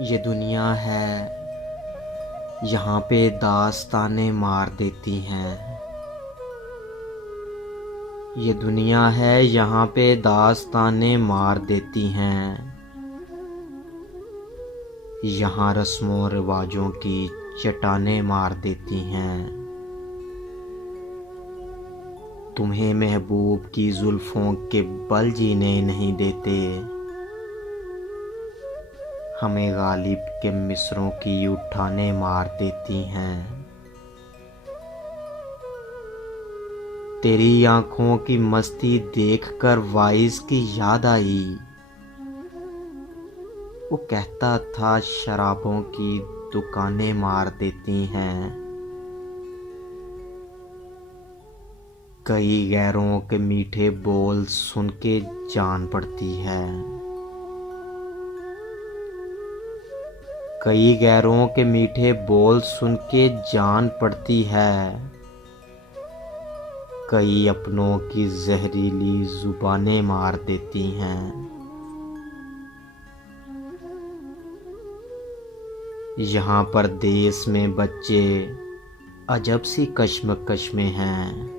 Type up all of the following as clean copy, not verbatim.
ये दुनिया है, यहाँ पे दास्तानें मार देती हैं। ये दुनिया है, यहाँ पे दास्तानें मार देती हैं। यहाँ रस्मों रिवाजों की चट्टानें मार देती हैं। तुम्हें महबूब की जुल्फों के बल जीने नहीं देते। हमें गालिब के मिसरों की उठाने मार देती हैं। तेरी आंखों की मस्ती देखकर वाइस की याद आई। वो कहता था शराबों की दुकानें मार देती हैं। कई गैरों के मीठे बोल सुन के जान पड़ती है। कई गैरों के मीठे बोल सुन के जान पड़ती है। कई अपनों की जहरीली जुबानें मार देती हैं। यहाँ पर देश में बच्चे अजब सी कश्मकश में हैं।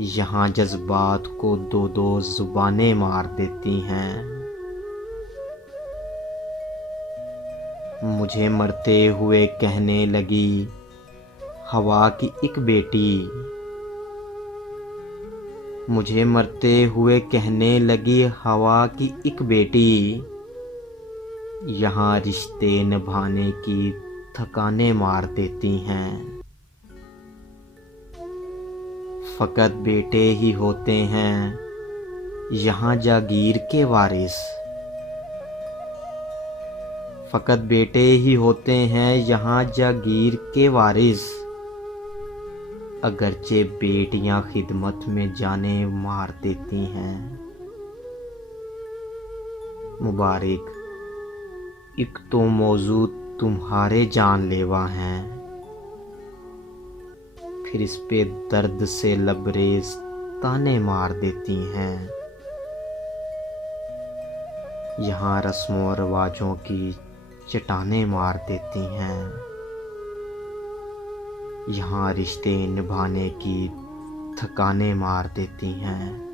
यहाँ जज्बात को दो दो जुबानें मार देती हैं। मुझे मरते हुए कहने लगी हवा की एक बेटी। मुझे मरते हुए कहने लगी हवा की एक बेटी। यहाँ रिश्ते निभाने की थकाने मार देती हैं। फकत बेटे ही होते हैं यहाँ जागीर के वारिस। फकत बेटे ही होते हैं यहाँ जागीर के वारिस। अगरचे बेटियां खिदमत में जाने मार देती हैं। मुबारक, एक तो मौजू तुम्हारे जानलेवा हैं, फिर इस पे दर्द से लबरेज ताने मार देती हैं। यहाँ रस्मों रिवाजों की चट्टानें मार देती हैं। यहाँ रिश्ते निभाने की थकाने मार देती हैं।